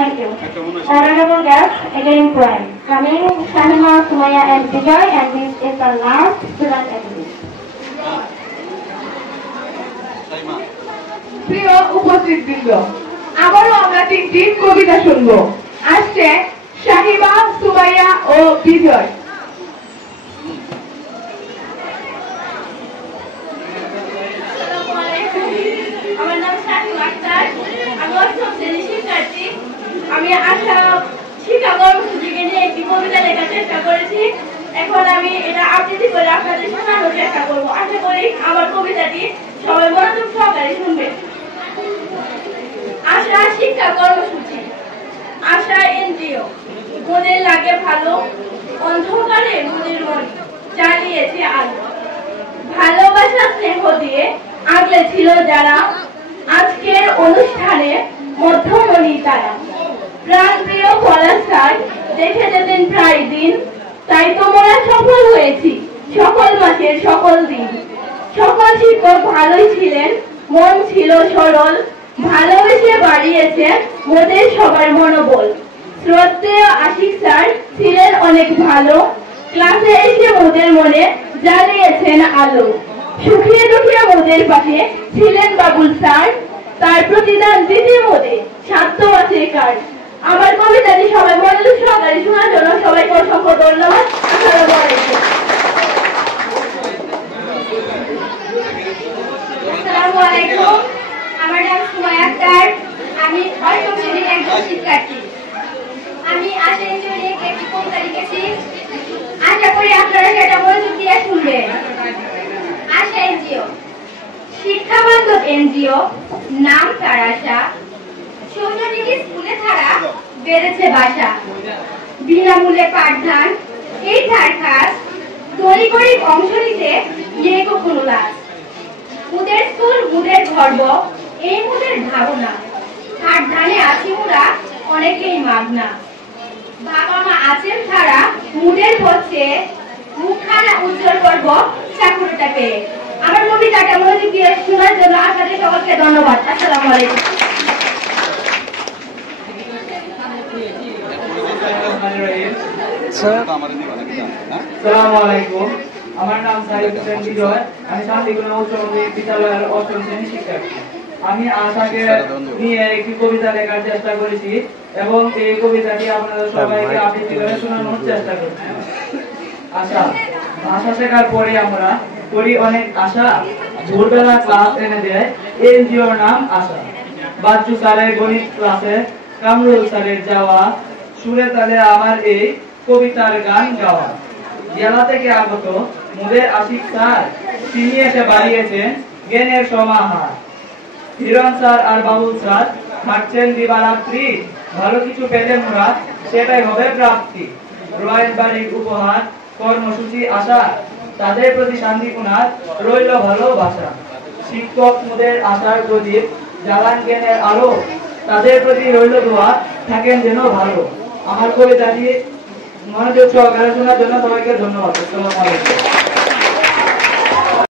Thank you. Honorable guests, again poem. Coming Shahima, Sumaya and Bijoy, and this is the last student activity. প্রিয় উপস্থিতবৃন্দ, আবারও আমরা তিনটি কবিতা শুনবো। আসছে শাহিমা, সুমাইয়া ও বিজয়। আমার নাম শাহিমা আক্তার, আমি অষ্টম শ্রেণীর শিক্ষার্থী। আমি আশা শিক্ষা কর্মসূচিকে নিয়ে একটি কবিতা লেখার চেষ্টা করেছি। এখন আমি এটা আবৃত্তি করে আপনাদের শোনানোর চেষ্টা করবো। আশা করি আমার কবিতাটি সবাই মনোযোগ সহকারে শুনবে। আশা শিক্ষা কর্মসূচি, আশা এনজিও, মনের লাগে ভালো, অন্ধকারে মনের মন জ্বালিয়েছে আলো। ভালোবাসা স্নেহ দিয়ে আগলে ছিল যারা, আজকের অনুষ্ঠানে মধ্যমণি তারা। প্রাণ প্রিয় পলাশ স্যার দেখে যেতেন প্রায় দিন, তাই তোমরা সফল হয়েছি সকল মাসের সকল দিন। সকল শিক্ষক ভালোই ছিলেন, মন ছিল সরল, ভালোবেসে বাড়িয়েছে মোদের সবার মনোবল। শ্রদ্ধেয় আশিক স্যার ছিলেন অনেক ভালো, ক্লাসে এসে মোদের মনে জ্বালিয়েছেন আলো। সুখিয়ে দুঃখিয়ে মোদের পাশে ছিলেন বাবুল স্যার, তার প্রতিদান দিতে মোদে সাধ্য আছে কার। আমার কবিতাটি সবাই মনোযোগ সহকারে শোনার জন্য সবাইকে অসংখ্য ধন্যবাদ। আসসালামু আলাইকুম। আসসালামু আলাইকুম, আমার নাম সুমাইয়া আক্তার, আমি অষ্টম শ্রেণীর একজন শিক্ষার্থী। আমি আশা এনজিও নিয়ে একটি কবিতা লিখেছি। আশা করি আপনারা সেটা মনোযোগ দিয়ে শুনবেন। আশা এনজিও, শিক্ষা বান্ধব এনজিও, নাম তার আশা। সৌজন্যকে স্কুলে ছাড়া বেড়েছে বাসা। বিনামূল্যে পাঠদান এই তার কাজ, ধনী গরিব অংশ নিতে নেই কখনো লাজ। মুদের স্কুল মুদের গর্ব, এই মুদের ভাবনা। পাঠদানে আছি মোরা অনেকেই মাগনা। বাবা মা আছেন ছাড়া মুদের হচ্ছে মুখখানা উজ্জ্বল করব চাকুরিটা পেয়ে। আমার কবিতাটা মনোযোগ দিয়ে শোনার জন্য আপনাদের সকলকে ধন্যবাদ। আসসালামু আলাইকুম। আসসালামু আলাইকুম, আমার নাম সাইদ হোসেন বিজয়, আমি শান্তিগুনা উচ্চ মাধ্যমিক বিদ্যালয়ের অষ্টম শ্রেণীর শিক্ষার্থী। আমি আশাকে নিয়ে একটি কবিতা লেখার চেষ্টা করেছি এবং এই কবিতাটি আপনাদের সবাইকে আবৃত্তি করে শোনানোর চেষ্টা করছি। আশা, ভাষা শেখার পরে আমরা করি অনেক আশা, ভোরবেলা ক্লাস এনে দেয় এনজিওর নাম আশা। বাচ্চু স্যারের গণিত ক্লাসে কামরুল স্যারের যাওয়া, সুরে তালে আমার এই কবিতার গান গাওয়া। জেলা থেকে আগত মোদের আশিক স্যার তিনি এসে বাড়িয়েছেন জ্ঞানের সমাহার। হিরণ স্যার আর বাবুল স্যার থাকছেন দিবারাত্রি, ভালো কিছু পেলে মোরা সেটাই হবে প্রাপ্তি। রয়েল বাড়ির উপহার কর্মসূচি আশা, তাদের প্রতি শান্তিকুনার রইল ভালোবাসা। শিক্ষক মোদের আশার প্রদীপ, জ্বালান জ্ঞানের আলো, তাদের প্রতি রইল দোয়া থাকেন যেন ভালো। আমার কবিতাটি মনোযোগ সহকারে শোনার জন্য সবাইকে ধন্যবাদ। আসসালামু আলাইকুম।